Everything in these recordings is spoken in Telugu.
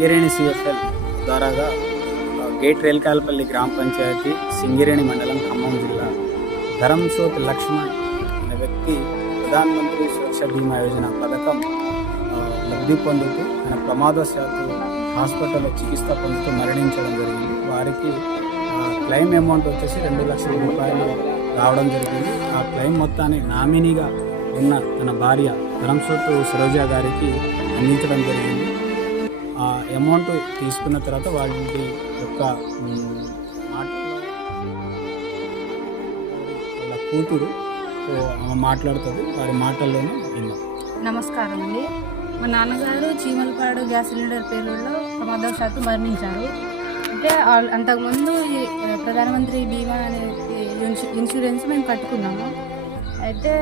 సింగరేణి సిఎఫ్ఎల్ ద్వారాగా గేట్ రేల్కాలపల్లి గ్రామ పంచాయతీ సింగరేణి మండలం ఖమ్మం జిల్లా ధరంసోత్ లక్ష్మణ్ అనే వ్యక్తి ప్రధానమంత్రి సురక్ష బీమా యోజన పథకం లబ్ధి పొందుతూ ఆయన ప్రమాదశాత్తు హాస్పిటల్లో చికిత్స పొందుతూ మరణించడం జరిగింది. వారికి క్లెయిమ్ అమౌంట్ వచ్చేసి 2 లక్షల రూపాయలు రావడం జరిగింది. ఆ క్లెయిమ్ మొత్తాన్ని నామినీగా ఉన్న తన భార్య ధరంసోత్ సరోజ గారికి అందించడం జరిగింది. ఆ అమౌంట్ తీసుకున్న తర్వాత వాళ్ళ యొక్క మాటలో వాళ్ళ కూతురు మాట్లాడుతుంది, వారి మాటల్లోనే విన్నాం. నమస్కారం అండి. మా నాన్నగారు చీమలపాడు గ్యాస్ సిలిండర్ పేరులో ప్రమాదవశాత్తు మరణించారు. అంటే అంతకుముందు ఈ ప్రధానమంత్రి బీమా అనే ఇన్సూరెన్స్ మేము కట్టుకున్నాము. అయితే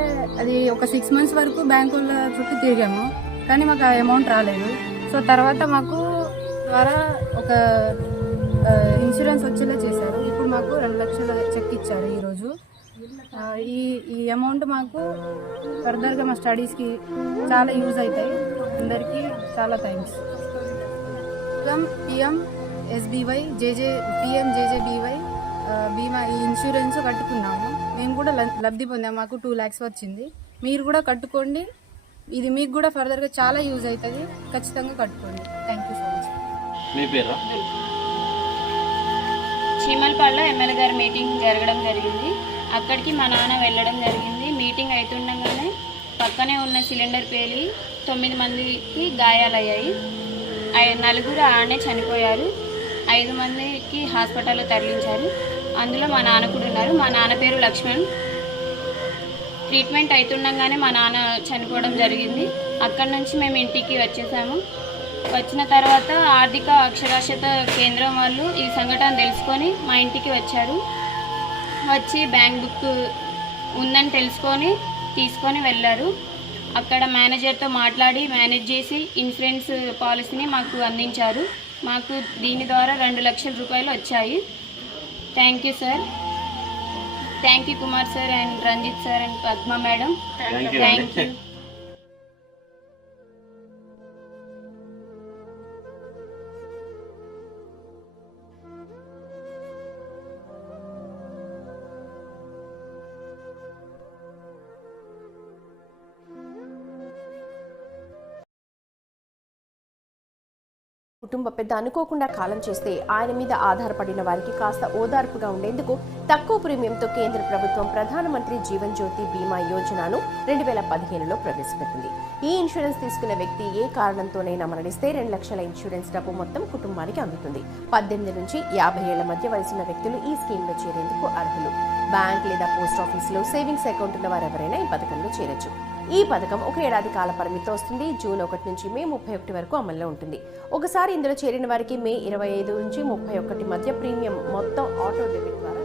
అది ఒక 6 months వరకు బ్యాంకుల చుట్టూ తిరిగాము, కానీ మాకు ఆ అమౌంట్ రాలేదు. సో తర్వాత మాకు ద్వారా ఒక ఇన్సూరెన్స్ వచ్చేలా చేశారు. ఇప్పుడు మాకు 2 లక్షల చెక్ ఇచ్చారు ఈరోజు. ఈ అమౌంట్ మాకు ఫర్దర్గా మా స్టడీస్కి చాలా యూజ్ అవుతాయి. అందరికీ చాలా థ్యాంక్స్. PMSBY PMJJBY బీమా ఈ ఇన్సూరెన్స్ కట్టుకున్నాము. మేము కూడా లబ్ధి పొందాము. మాకు 2 lakhs వచ్చింది. మీరు కూడా కట్టుకోండి. ఇది మీకు కూడా ఫర్దర్గా చాలా యూజ్ అవుతుంది. ఖచ్చితంగా కట్టుకోండి. Thank you so much. మీ పేరు? చీమలపాడులో ఎమ్మెల్యే గారి మీటింగ్ జరగడం జరిగింది. అక్కడికి మా నాన్న వెళ్ళడం జరిగింది. మీటింగ్ అవుతుండగానే పక్కనే ఉన్న సిలిండర్ పేలి 9 మందికి గాయాలయ్యాయి. 4 ఆడనే చనిపోయారు. 5 మందికి హాస్పిటల్లో తరలించారు. అందులో మా నాన్న కూడా ఉన్నారు. మా నాన్న పేరు లక్ష్మణ్. ట్రీట్మెంట్ అవుతుండగానే మా నాన్న చనిపోవడం జరిగింది. అక్కడి నుంచి మేము ఇంటికి వచ్చేసాము. వచ్చిన తర్వాత ఆర్థిక అక్షరాస్యత కేంద్రం వాళ్ళు ఈ సంఘటన తెలుసుకొని మా ఇంటికి వచ్చారు. వచ్చి బ్యాంక్ బుక్ ఉందని తెలుసుకొని తీసుకొని వెళ్ళారు. అక్కడ మేనేజర్తో మాట్లాడి మేనేజ్ చేసి ఇన్సూరెన్స్ పాలసీని మాకు అందించారు. మాకు దీని ద్వారా 2 లక్షల రూపాయలు వచ్చాయి. Thank you sir. Thank you Kumar sir and Ranjith sir and Padma madam. Thank you. కుటుంబ పెద్ద అనుకోకుండా కాలం చేస్తే ఆయన మీద ఆధారపడిన వారికి కాస్త ఓదార్పుగా ఉండేందుకు తక్కువ ప్రీమియంతో కేంద్ర ప్రభుత్వం ప్రధానమంత్రి జీవన్ జ్యోతి బీమా యోజనను 2015లో ప్రవేశపెట్టింది. ఈ ఇన్సూరెన్స్ తీసుకున్న వ్యక్తి ఏ కారణంతోనైనా మరణిస్తే 2 లక్షల ఇన్సూరెన్స్ డబ్బు మొత్తం కుటుంబానికి అందుతుంది. 18 నుంచి 50 ఏళ్ల మధ్య వయసున్న వ్యక్తులు ఈ స్కీమ్లో చేరేందుకు అర్హులు. బ్యాంక్ లేదా పోస్ట్ ఆఫీసులో సేవింగ్స్ అకౌంట్ ఉన్న వారెవరైనా ఈ పథకంలో చేరొచ్చు. ఈ పథకం 1 ఏడాది కాల పరిమితితో వస్తుంది. జూన్ 1 నుంచి మే 31 వరకు అమల్లో ఉంటుంది. ఒకసారి ఇందులో చేరిన వారికి మే 25 నుంచి 31 మధ్య ప్రీమియం మొత్తం ఆటో డెబిట్ ద్వారా